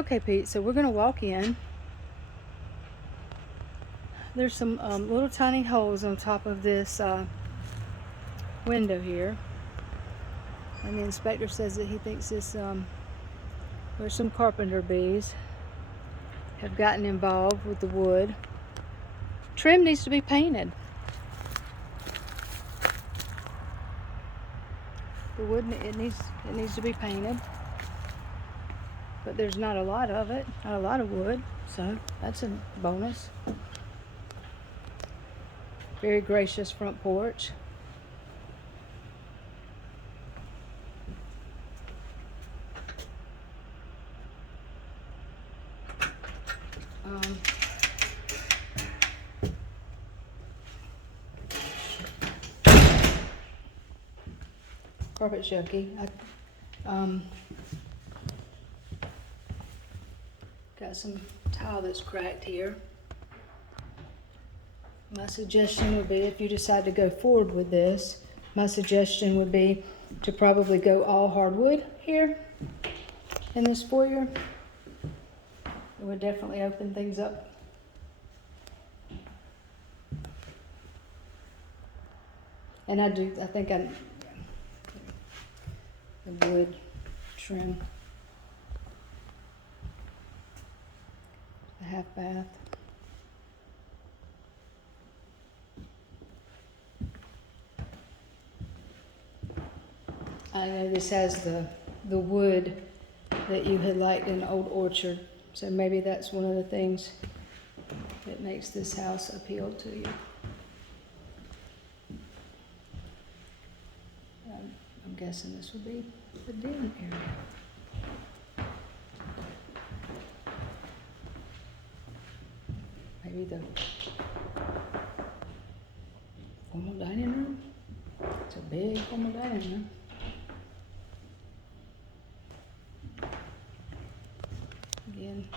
Okay, Pete, so we're gonna walk in. There's some little tiny holes on top of this window here. And the inspector says that he thinks this, where some carpenter bees have gotten involved with the wood. Trim needs to be painted. The wood, it needs to be painted. But there's not a lot of it, not a lot of wood, so that's a bonus. Very gracious front porch. Carpet's yucky. Got some tile that's cracked here. My suggestion would be, if you decide to go forward with this, my suggestion would be to probably go all hardwood here in this foyer. It would definitely open things up. And I think the wood trim, the half bath. I know this has the wood that you had liked in Old Orchard, so maybe that's one of the things that makes this house appeal to you. I'm guessing this would be the den area. Maybe the formal dining room. It's a big formal dining room. Again,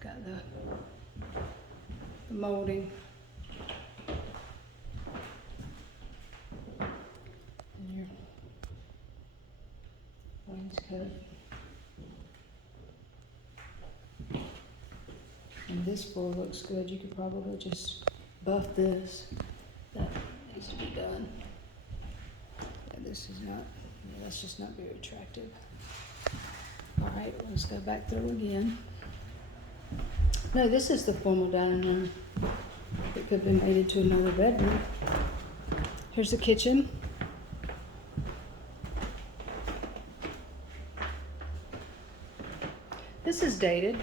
got the molding. And your wainscot. And this floor looks good. You could probably just buff this. That needs to be done. Yeah, this is not, that's just not very attractive. All right, let's go back through again. No, this is the formal dining room. It could be made into another bedroom. Here's the kitchen. This is dated.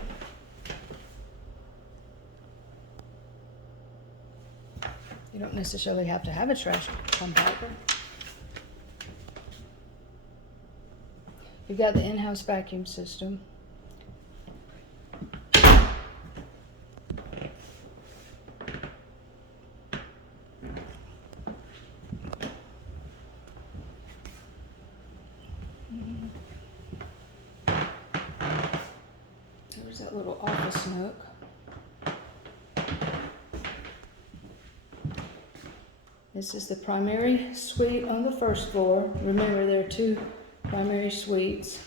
You don't necessarily have to have a trash compactor. You've got the in-house vacuum system. There's that little office nook. This is the primary suite on the first floor. Remember, there are two primary suites.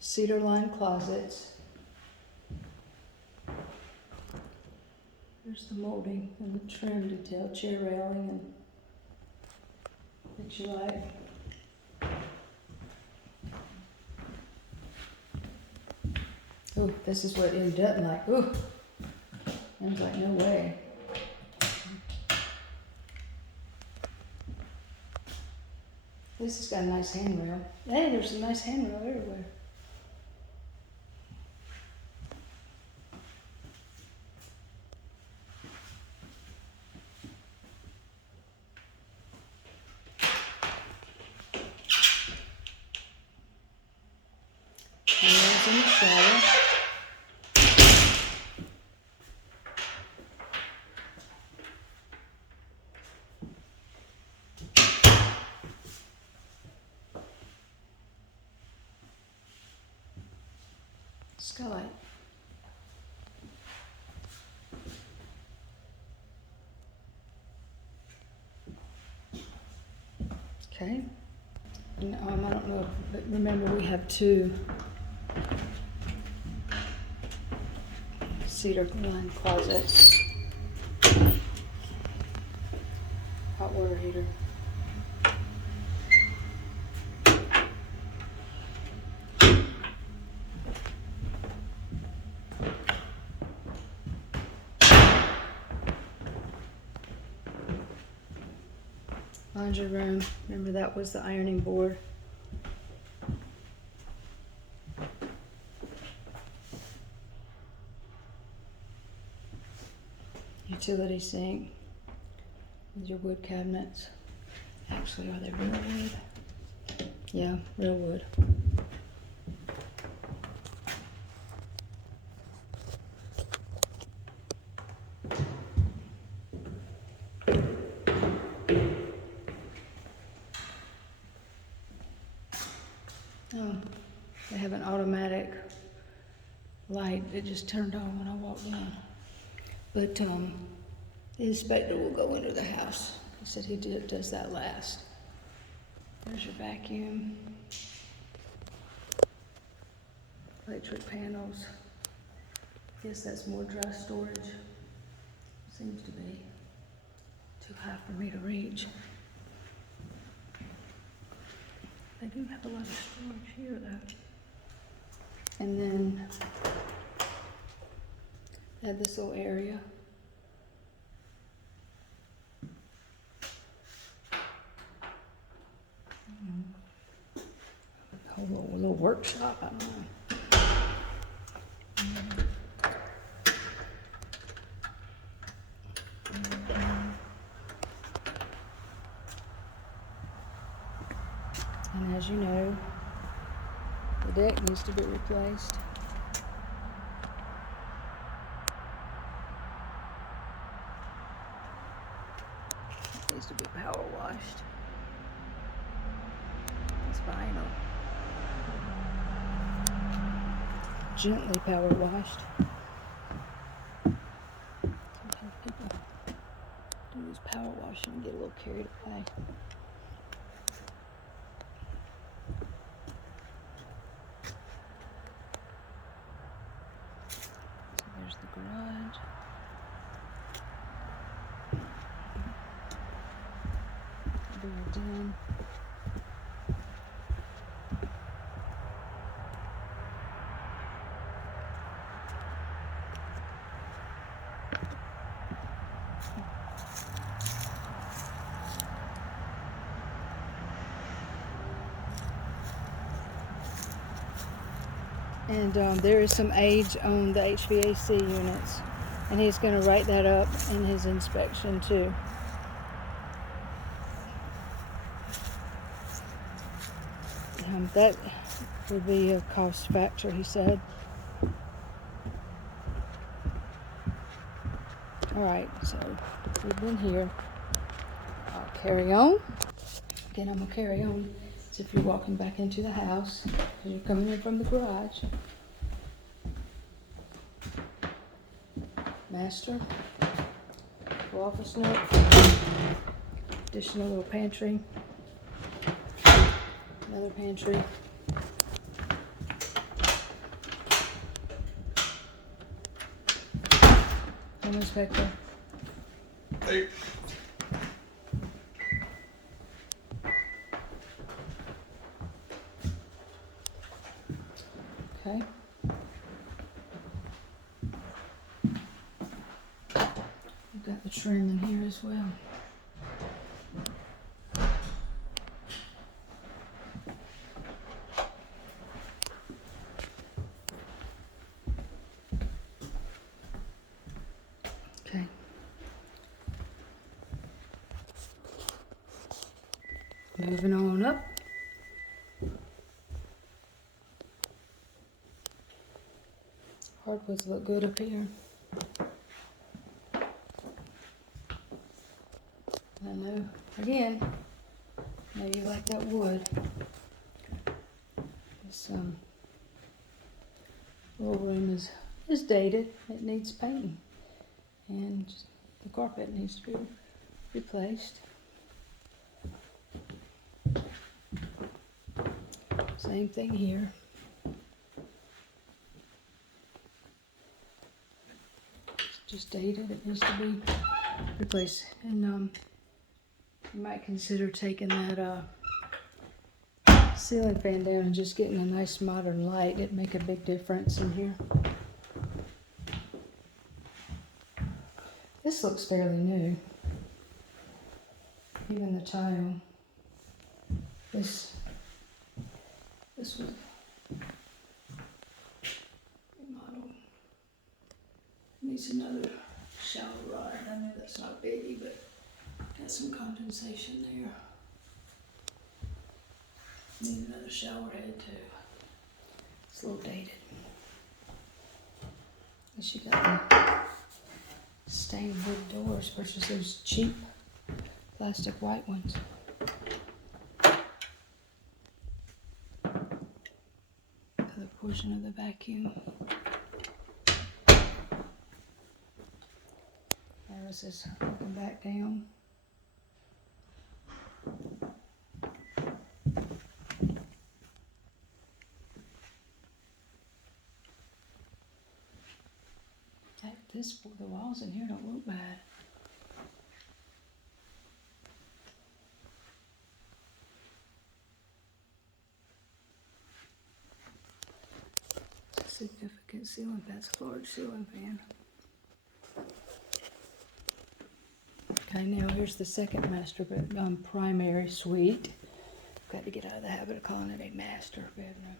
Cedar lined closets. There's the molding and the trim detail, chair railing and that you like. Oh, this is what ended up like. Ooh, I was like, no way. This has got a nice handrail. Hey, there's a nice handrail everywhere. Handrails in the shower. Skylight. Okay. And I don't know, but remember we have two cedar lined closets. Hot water heater. Laundry room. Remember that was the ironing board. Utility sink with your wood cabinets. Actually, are they real wood? Yeah, real wood. Oh, they have an automatic light that just turned on when I walked in. But the inspector will go into the house. He said he does that last. There's your vacuum. Electric panels. Guess that's more dry storage. Seems to be too high for me to reach. They do have a lot of storage here though. And then they have this little area. A little workshop, I don't know. And as you know, the deck needs to be replaced. It needs to be power washed. It's vinyl. Gently power washed. Sometimes people do this power washing and get a little carried away. So there's the garage. Door done. And there is some age on the HVAC units, and he's going to write that up in his inspection too. That would be a cost factor, he said. All right, so we've been here. I'll carry on. Again, I'm going to carry on as if you're walking back into the house, because you're coming in from the garage. Master, office nook, additional little pantry, another pantry. Home inspector. Hey. Okay. We've got the trim in here as well. Okay. Moving on up. Hardwoods look good up here. I know, again, maybe you like that wood. This little room is dated. It needs painting. And the carpet needs to be replaced. Same thing here. just dated. It needs to be replaced. And you might consider taking that ceiling fan down and just getting a nice modern light. It'd make a big difference in here. This looks fairly new. Even the tile. This was remodeled. Needs another shower rod. I know that's not biggie, but got some condensation there. Need another shower head too. It's a little dated. And she got the stained wood doors versus those cheap plastic white ones. Other portion of the vacuum. Iris is looking back down. The walls in here don't look bad. It's a significant ceiling fan. It's a large ceiling fan. Okay, now here's the second master bedroom, primary suite. Got to get out of the habit of calling it a master bedroom.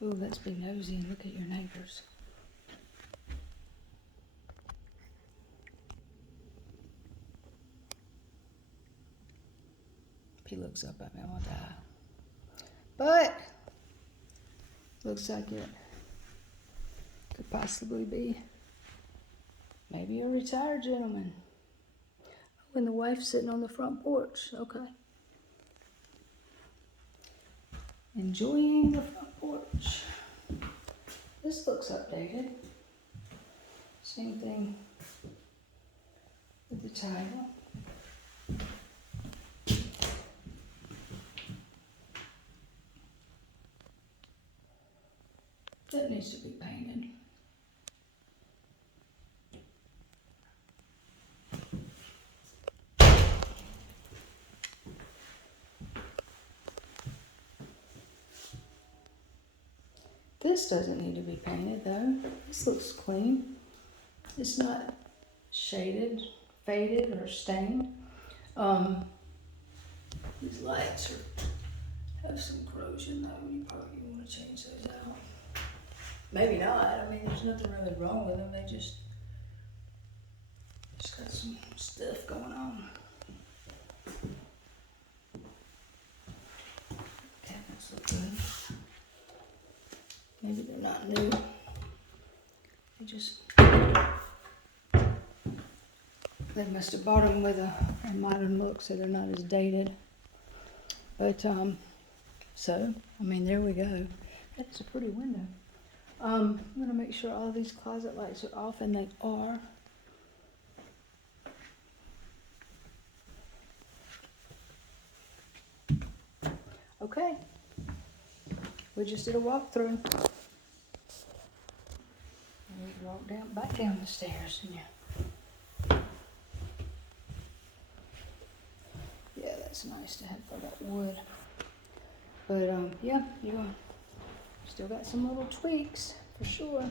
Ooh, let's be nosy and look at your neighbors. If he looks up at me, I'll die. But looks like it could possibly be maybe a retired gentleman. Oh, and the wife's sitting on the front porch. Okay. Enjoying the front porch. This looks updated. Same thing with the tile. That needs to be painted. This doesn't need to be painted though. This looks clean. It's not shaded, faded, or stained. These lights have some corrosion though. You probably want to change those out. Maybe not. I mean, there's nothing really wrong with them. They just got some stuff going on. Cabinets look good. Maybe they're not new. They must have bought them with a modern look, so they're not as dated. But so I mean, there we go. That's a pretty window. I'm gonna make sure all these closet lights are off, and they are. Okay. We just did a walkthrough. And we walk back down the stairs, didn't you? Yeah, that's nice to have all that wood. But yeah, you still got some little tweaks for sure.